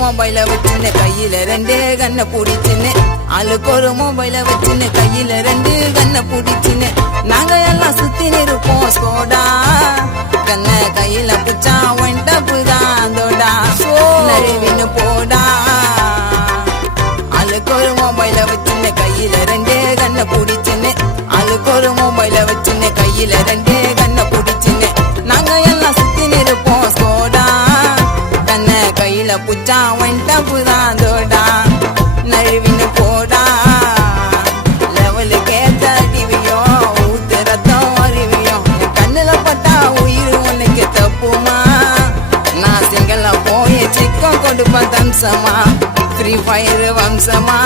மொபைல வச்சுன்னு கையில 2 கண்ணை பிடிச்சுன்னு ஆளுக்கு ஒரு மொபைல வச்சுன்னு கையில 2 கண்ணை பிடிச்சுன்னு நாங்க எல்லாம் சுத்தி நிற்போம் ஸ்கோடா கண்ணை கையில புச்சா ஒண்டப்புதான் தோடா நழுவின்னு போடா ஆளுக்கு ஒரு மொபைல வச்சுன்னு கையில 2 கண்ணை பிடிச்சுன்னு ஆளுக்கு ஒரு மொபைல வச்சுன்னு கையில 2 கண்ணை பிடிச்சுன்னு நாங்க எல்லாம் சுத்தி நிற்போம் ஸ்கோடா கண்ணை கையில புச்சா ஒண்டப்புதான் தோடா நழுவின்னு போடா லெவலுக்கு ஏத்த டிவியும் ஊத்து ரத்தம் அறிவியும் கண்ணுல பட்டா உயிர் உனக்கு தப்புமா நான் சிங்கள போய் சிக்கம் கொடுப்பேன் தம்சமா ஃப்ரீ ஃபயர் வம்சமா